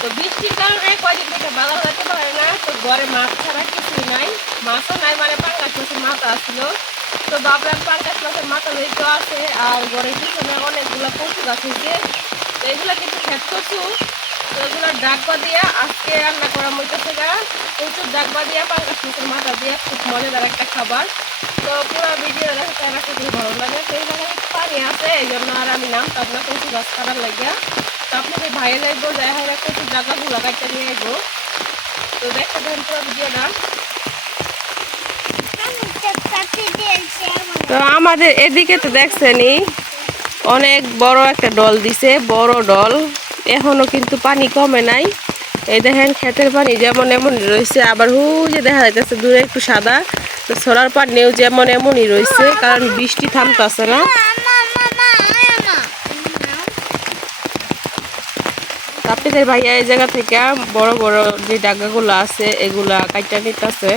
তো বৃষ্টির কারণে কয়দিন থেকে বাজার যেতে পারে না, তো ঘরে মাছ ছাড়া কিছুই নাই, মাছও নাই, মানে পাঙ্গাস মাছের মাথা আসছিল। তো ভাবলাম পাঙ্গাস মাছের মাথা যেহেতু আছে আর ঘরের পিছনে অনেকগুলো কচু গাছ হয়েছে, তো এগুলো কিন্তু খেত কচু, তো এগুলো ডাকবা দিয়া আজকে রান্না করা হইতেছে গা। প্রচুর ডাকবা দিয়া পাঙ্গাস মাছের মাথা দিয়ে খুব মজাদার একটা খাবার। তো পুরো ভিডিও দেখতে রাখতে খুব ভালো লাগে। তো এই জায়গায় পানি আছে, এই জন্য আর আমি নামতাম না কচু গাছ কাটার লাগিয়া। তো আপনাদের ভাইয়ে লাগবো যাই হয় কচুর জায়গাগুলো কাটতে নিয়ে আসবো। তো দেখতে পারেন পুরো ভিডিওটা। তো আমাদের এদিকে তো দেখছেনই অনেক বড় একটা ডল দিছে, বড় ডল, এখনো কিন্তু পানি কমে নাই। এই দেখেন ক্ষেতের পানি যেমন এমন রয়েছে, আবার যে দেখা যাইতেছে দূরে একটু সাদা, তো ছড়ার পানিও যেমন এমনই রয়েছে, কারণ বৃষ্টি থামতেছে না। আপনাদের ভাইয়া এই জায়গা থেকে বড় বড় যে ডাগাগুলো আছে এগুলা কাইটা নিতেছে।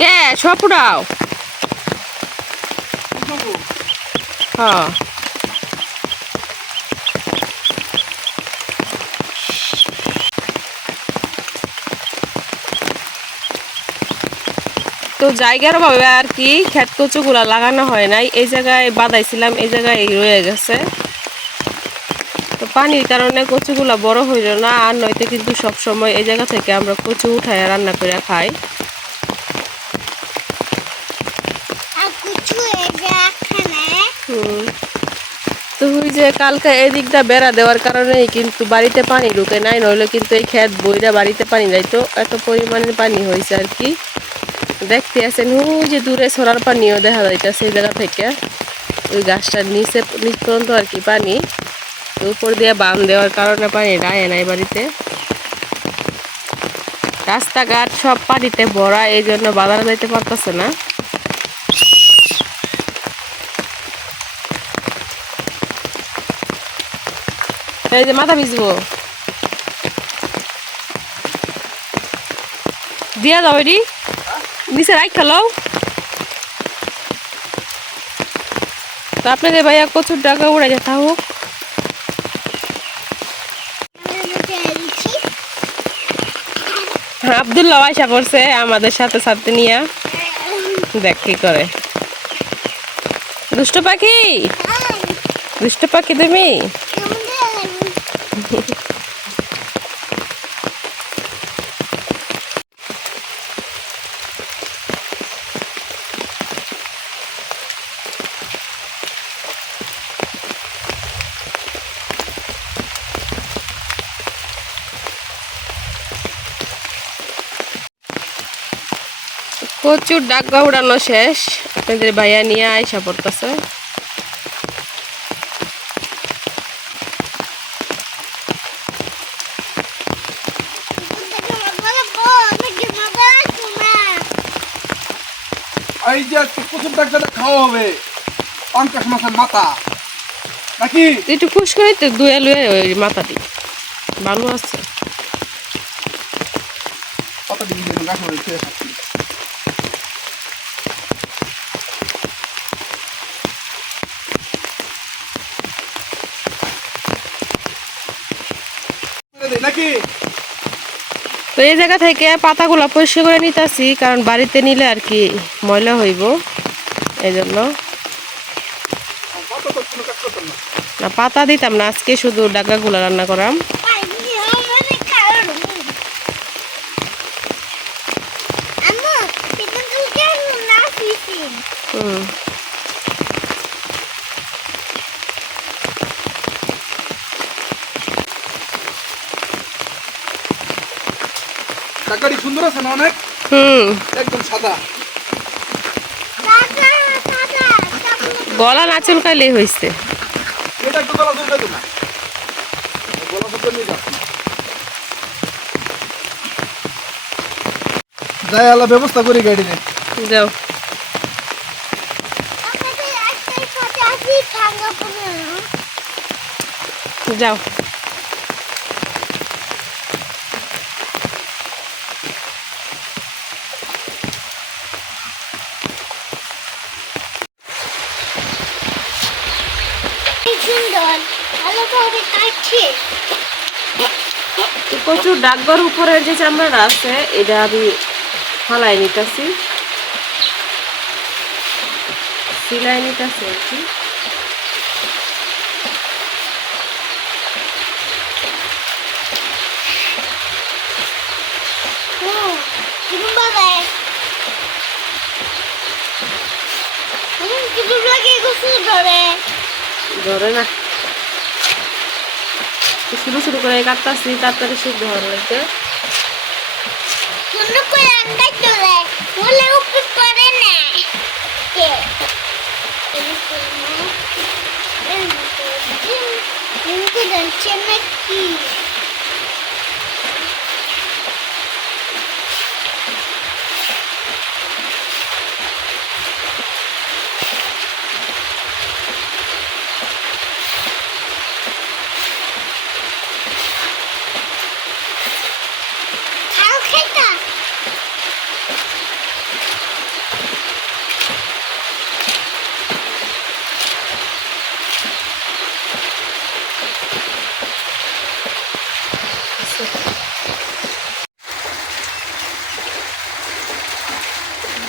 কে সপুরাও হ্যাঁ তো জায়গার অভাবে আর কি ক্ষেত কচুগুলা লাগানো হয় নাই, এই জায়গায় বাদাইছিলাম, এই জায়গায় রয়ে গেছে। তো পানির কারণে কচুগুলা বড় হইল না, আর নয়তো কিন্তু সব সময় এই জায়গা থেকে আমরা কচু উঠায় রান্না করে খাই। তো ওই যে কালকে এদিকটা বেড়া দেওয়ার কারণেই কিন্তু বাড়িতে পানি ঢুকে নাই, নইলে কিন্তু এই ক্ষেত বইরা বাড়িতে পানি যাইতো, এত পরিমাণে পানি হয়েছে আর কি। দেখতে আছেন ওই যে দূরে ছড়ার পানিও দেখা যাইতেছে এই জায়গা থেকে, ওই গাছটার নিচ পর্যন্ত আর কি পানি। তো উপর দিয়ে বাঁধ দেওয়ার কারণে পানি রায় নাই বাড়িতে, রাস্তাঘাট সব পানিতে ভরা, এই জন্য বাজারে যাইতে পারতেছে না। এই যে মাথা ভিজবো দিয়া যাও, এটি নিচে রাখ খেলাও। তো আপনাদের ভাইয়া কচুর ডাকা উড়ে যেতে হোক। আব্দুল্লাহ আয়সা করছে আমাদের সাথে সাথে নিয়ে, দেখ কি করে। দুষ্ট পাখি, দুষ্ট পাখি তুমি। কচুর ডাকা উড়ানো শেষ, আপনাদের ভাইয়া নিয়ে আয়সা পড়তেছে। এই যে কচুর ডাকটা খাওয়া হবে পাঙ্গাস মাছের মাথা নাকি একটু খুশ করে তো দুয়ে লুয়ে ওই মাথাটি ভালো আছে। কত দিন ধরে গাছ হয়ে খেয়ে থাকি। নাকি তো এই জায়গা থেকে পাতাগুলা পরিষ্কার করে নিতেছি, কারণ বাড়িতে নিলে আর কি ময়লা হইব, এই জন্য। না পাতা দিতাম না, আজকে শুধু ডাকাগুলা রান্না করাম। ডাকাটি সুন্দর আছে না অনেক, একদম সাদা, গলা না চুলকাইলেই হয়েছে। এটা একটু গলা চুলকাইতো না, গলা চুলকানি যাই আলা ব্যবস্থা করি গাড়িতে যাও। যাও কচুর ডাকঘর উপরের যে চামড়াটা আছে এটা আমি ফালাই নিতেছি, সিলাই নিতেছি আর কি। ধরে না, শুরু শুরু করে কাটতেছি তাড়াতাড়ি সিদ্ধ হওয়ার লাগবে।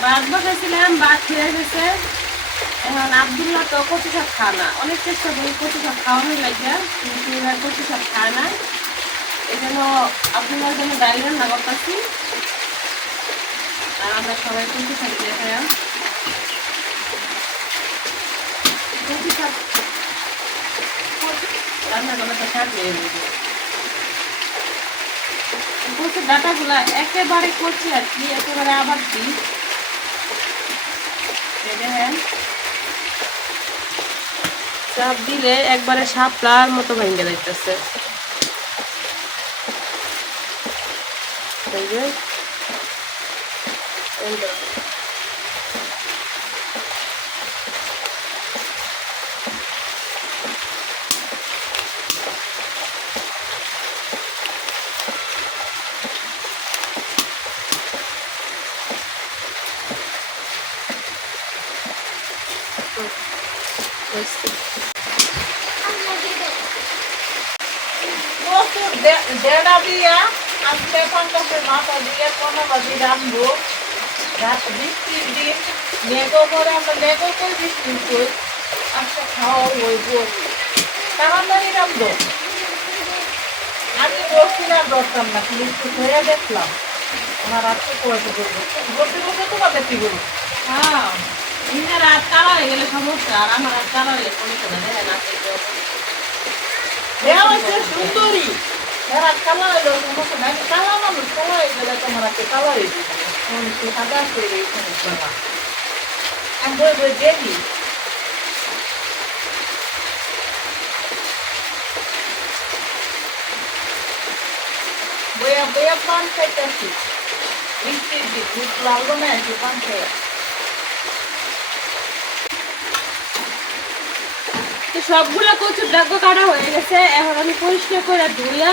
ভাত বসাইছিলাম, ভাত খেয়ে গেছে। এখন আব্দুল্লাহ তো কচু শাক খায় না, অনেক চেষ্টা করি কচু শাক খাওয়ানোর লাগে, কিন্তু এরা কচু শাক খায় না। এই জন্য আব্দুল্লাহর জন্য ডাল রান্না করতেছি, আর আমরা সবাই কচু শাক দিয়ে খাই। কচু শাক রান্না করলে তো শাক নিয়ে নেবে। কচুর ডাঁটাগুলা একেবারে কচি আর কি, একেবারে আবার কি দেখেন চাপ দিলে একবারে শাপলার মতো ভেঙে যাইতেছে। দেড়া দিয়া আজকে 50 মাথা দিয়ে 15 দিন রাখবো। বৃষ্টির দিন লেগো করে আমরা লেগো করে বৃষ্টি করি, আজকে খাওয়া হইব তাড়াতাড়ি রাখবো। আমি বসছিলাম দরকার না, একটু হয়ে দেখলাম আমার আজকে করে বসে বসে তোমার দেখি বলি। হ্যাঁ, নিজের রাত কালা হয়ে গেলে সমস্যা, আর আমার রাত কালা হলে সমস্যা না। দেখেন দেওয়া হচ্ছে সুন্দরী, এরা কালা হইলো সমস্যা নাই, কালা মানুষ কালা হয়ে গেলে তোমার হাতে কালা হয়ে যাবে। সাদা হয়ে গেছে বাবা, আমি বই বই দেখি বইয়া বইয়া পান খাইতেছি। বৃষ্টির দিন দুধ লাগলো না, একটু পান খাই। সবগুলা কচুর ডাগো কাটা হয়ে গেছে। এখন আমি পরিষ্কার করে ধুইয়া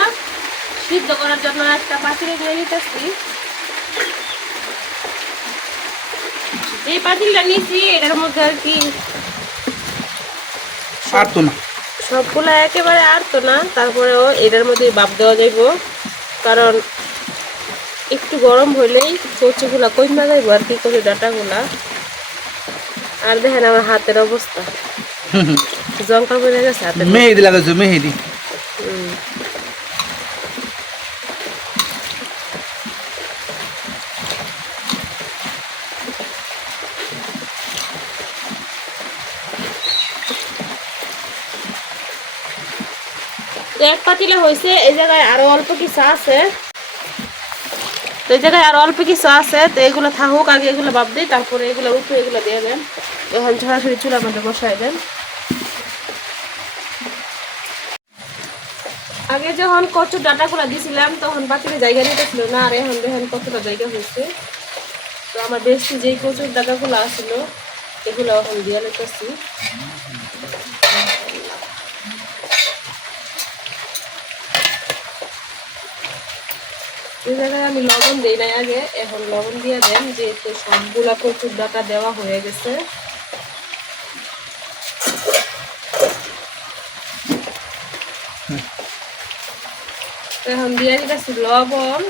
সিদ্ধ করার জন্য একটা পাতিলে নিয়ে নিতেছি। এই পাতিলটা নিয়েছি, এটার মধ্যে আর কি আর তো না, সবগুলা একেবারে আর তো না, তারপরেও এটার মধ্যে ভাপ দেওয়া যাইব, কারণ একটু গরম হইলেই কচুগুলা কইমা যাইব আর কি, কচু ডাঁটাগুলা। আর দেখেন আমার হাতের অবস্থা, জঙ্কা পড়ে গেছে হাতে। মেহেদি লাগাইছো, মেহেদি। এক পাতিলা হয়েছে, এই জায়গায় আরো অল্প কিছু আছে, তো এই জায়গায় আরো অল্প কিছু আছে, তো এগুলো থাকুক, আগে এগুলো ভাব দিই, তারপরে এগুলো উপরে এগুলো দিয়ে দেন। এখন সরাসরি চুলার মধ্যে বসাই দেন। আগে যখন কচুর ডাঁটাগুলো দিয়েছিলাম তখন পাতিলে জায়গা নিতেছিল না, আর এখন দেখেন কতটা জায়গা হয়েছে। তো আমার বেশি যেই কচুর ডাঁটাগুলো আসছিল এগুলো এখন দিয়ে নিতেছি। এই জায়গায় আমি লবণ দিই নাই আগে, এখন লবণ দিয়ে দেন, যেহেতু সবগুলা কচুর ডাঁটা দেওয়া হয়ে গেছে। এখন দিয়ে দিতেছি লবণ,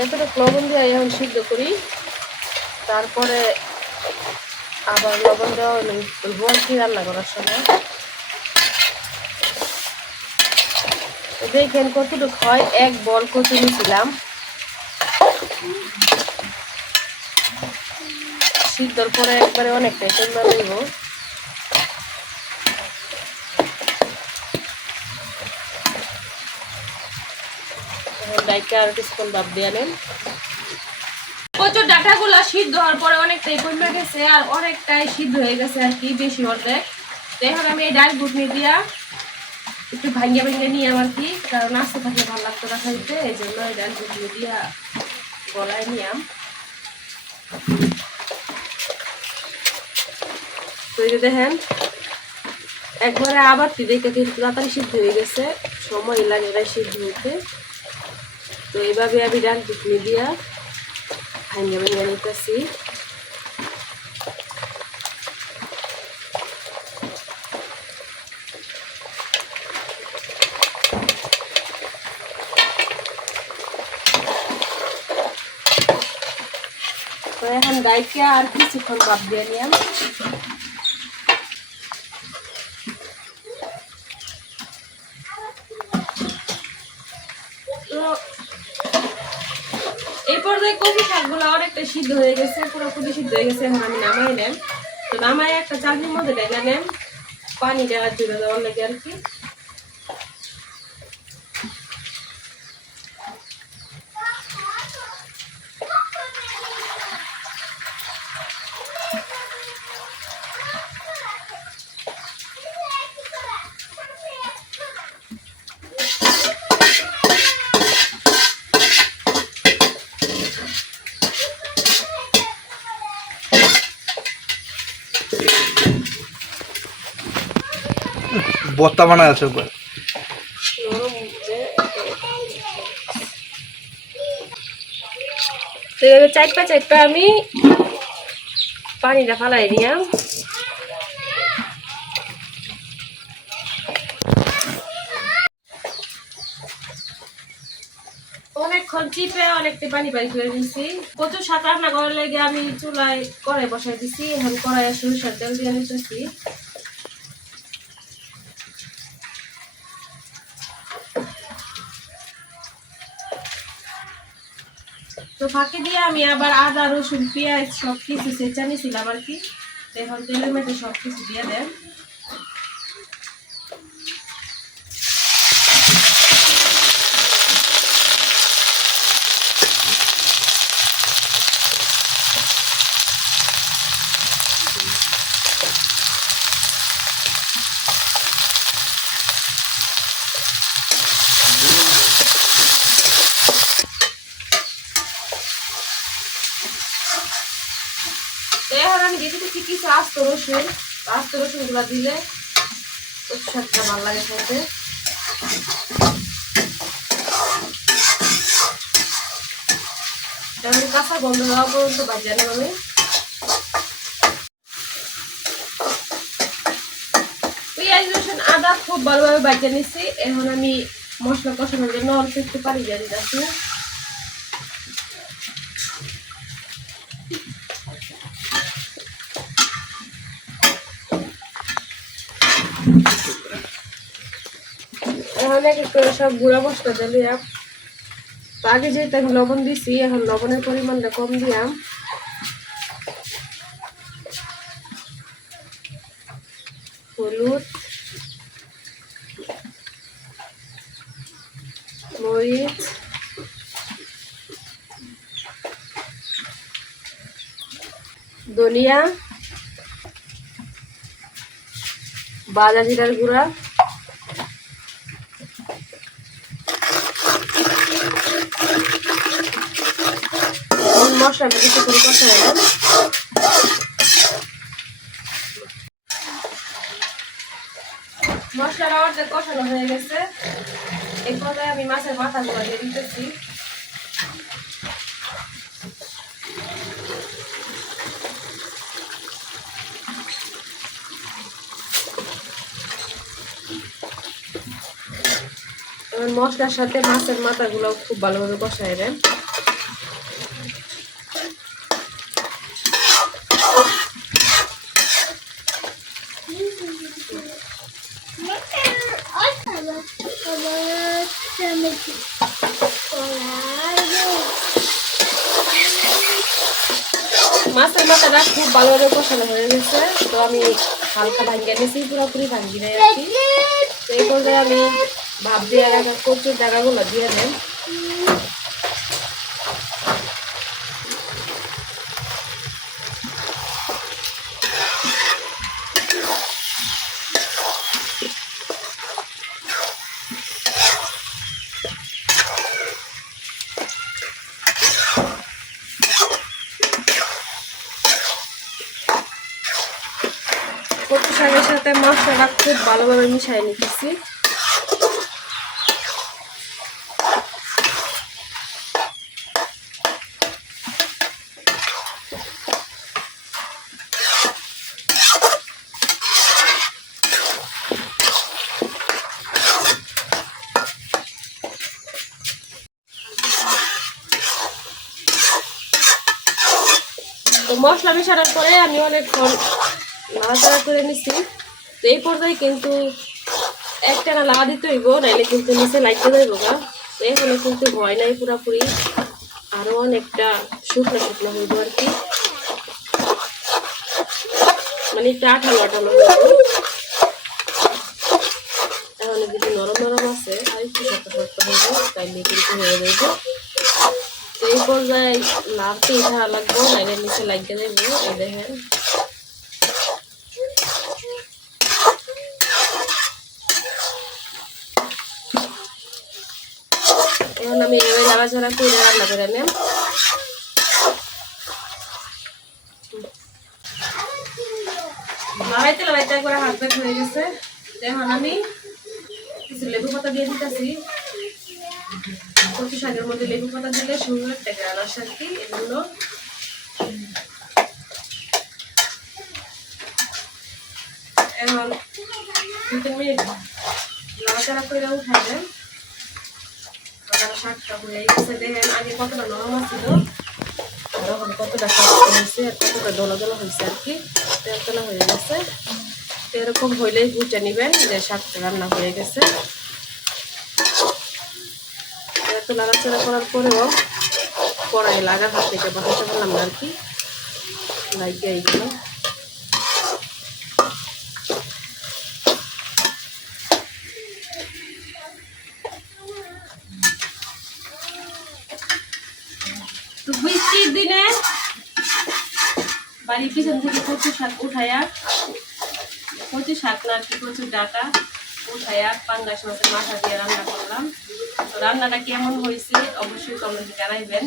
এরপরে লবণ দিয়ে এখন সিদ্ধ করি, তারপরে আবার লবণ দেওয়া বল কি রান্না করার সময়। দেখেন কতটুকু হয়, এক বল কচু নিয়েছিলাম, সিদ্ধর পরে একবারে অনেকটাই কমে লইব। ডাইকা আর কিছুক্ষণ ভাপ দিয়ে নেন। কচুর ডাঁটাগুলা সিদ্ধ হওয়ার পরে অনেকটাই কমে গেছে আর অনেকটাই সিদ্ধ হয়ে গেছে আর কি, বেশি অর্ধেক। এখন আমি এই ডাল ঘুটনি দিয়া একটু ভাঙ্গিয়ে ভাঙ্গিয়ে নিয়ে আর কি, কারণ আস্তে থাকলে ভালো লাগতো না খাইতে, এই জন্য এই ডাল ঘুটনি দিয়া গলায় নিয়াম। তো এই যে দেখেন একবারে আবার দেখে কিন্তু তাড়াতাড়ি সিদ্ধ হয়ে গেছে, সময় লাগে এটাই সিদ্ধ হইতে। তো এইভাবে আমি ডাল ঘুটনি দিয়া ভাঙ্গিয়ে ভাঙ্গিয়ে নিতেছি। তো এখন ডাইকে আর কিছুক্ষণ ভাপ দিয়ে নিলাম। তো এই পর্যায়ে কচু শাকগুলো অনেকটা সিদ্ধ হয়ে গেছে, পুরোপুরি সিদ্ধ হয়ে গেছে। এখন আমি নামাই নেন। তো নামাই একটা চাটনির মধ্যে ঢেলে নেন, পানি দেওয়ার জন্য দেওয়ার লাগে আর কি। বত্তা বানায় আছে উপরে। চাইপা চাইপা আমি পানিটা ফালাই নিলাম। অনেকক্ষণ চিপে অনেকটা পানি পানি করে দিচ্ছি। কচু শাক রান্না করার লেগে আমি চুলায় কড়াই বসাই দিচ্ছি। এখন কড়াইয়ে সরিষার তেল দিয়ে নিতেছি। তো ফাঁকি দিয়ে আমি আবার আদা রসুন পেঁয়াজ সব কিছু চেঁচা নিয়েছিলাম আর কি। এখন তেলের মধ্যে সব কিছু দিয়ে দেন। এখন আমি দিয়ে দিতেছি কিছু আস্ত রসুন গুলা দিলে কচু শাকটা ভালো লাগে খাইতে। কাঁচা গন্ধ দেওয়া পর্যন্ত বাজিয়ে নেব আমি। পেঁয়াজ রসুন আদা খুব ভালোভাবে বাজিয়ে নিচ্ছি। এখন আমি মশলা কষানোর জন্য অল্প একটু পানি দিয়ে দিতেছি। এখন এক এক করে সব গুঁড়া মশলা দিলাম। আগে যেহেতু আমি লবণ দিছি, এখন লবণের পরিমাণটা কম দিলাম। হলুদ, মরিচ, ধনিয়া, ভাজা জিরার গুঁড়া, মশলাটা কিছু করে কষাই নেন। মশলাটা অর্ধেক কষানো হয়ে গেছে। এই পর্যায়ে আমি মাছের মাথাগুলো দিয়ে দিতেছি। মশলার সাথে মাছের মাথাগুলো খুব ভালোভাবে কষাই দেন। মাছের মাথাটা খুব ভালোভাবে কষানো হয়ে গেছে, তো আমি হালকা ভাঙ্গিয়ে নিয়েছি, পুরোপুরি ভাঙ্গি নাই আর কি। তো এই পর্যায়ে আমি ভাব দিয়ে রাখা কচুর ডাগাগুলো দিয়ে দেন। কচু শাকের সাথে মশলাটা খুব ভালোভাবে মিশিয়ে নিতেছি। তো মশলা মেশানোর পরে আমি অনেকক্ষণ নাড়াচাড়া করে নিছি। তো এই পর্যায়ে কিন্তু একটা না লাগা দিতে হইব, নাইলে কিন্তু নিচে লাগতে যাইব গা। তো এখানে কিন্তু ভয় নাই, পুরাপুরি আরো অনেকটা শুকনো শুকনো হইব আর কি, মানে একটু আঠালো আঠালো হইব। এখন যদি নরম নরম আছে আর একটু শক্ত শক্ত হইব, তাইলে কিন্তু হয়ে যাইব। তো এই পর্যায়ে নাড়তে উঠা লাগবো, নাইলে নিচে লাগতে যাইব। এই দেখেন এখন আমি এভাবে নাড়াচাড়া করে রান্না করে নেব। লড়াইতে লড়াইতে করে হাত ব্যাগ হয়ে গেছে। এখন আমি কিছু লেবু পাতা দিয়ে দিতেছি। কচু শাকের মধ্যে লেবু পাতা দিলে সুন্দর একটা গ্রান আসে আর কি, এজন্য। এখন 2-3 মিনিট নাড়াচাড়া করে উঠাই দেন। শাকটা হয়ে গেছে, দেখেন আগে কতটা নরম ছিল, তখন কতটা শক্ত হয়েছে আর কতটা দলা দলা হয়েছে আর কি, তেলতলা হয়ে গেছে। এরকম হইলেই বুঝে নিবেন যে শাকটা রান্না হয়ে গেছে। এত নাড়াচাড়া করার পরেও কড়াই লাগা হাত থেকে বাতাসা করলাম না আর কি, লাগিয়ে এইগুলো। তো বৃষ্টির দিনে বাড়ির পিছন থেকে কচু শাক উঠাইয়া, কচু শাক না আর কি, কচুর ডাটা উঠাইয়া পাঙ্গাস মাছের মাথা দিয়ে রান্না করলাম। তো রান্নাটা কেমন হয়েছে অবশ্যই কমেন্টে জানাইবেন,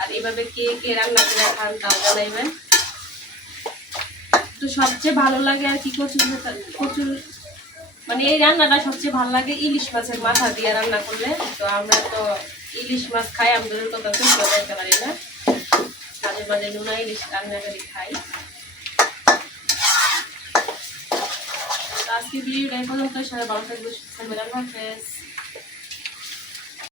আর এভাবে কে কে রান্না করে খান তাও জানাইবেন। তো সবচেয়ে ভালো লাগে আর কি কচুর মানে এই রান্নাটা সবচেয়ে ভালো লাগে ইলিশ মাছের মাথা দিয়ে রান্না করলে। তো আমরা তো ইলিশ মাছ খাই, আমাদের কথা তো বলতে পারি না, মাঝে মাঝে নুনা ইলিশ রান্না করে খাই। আজকে ভিডিওটা এই পর্যন্ত, সবাই ভালো থাকবে, সুস্থ থাকবেন, আল্লাহ হাফেজ।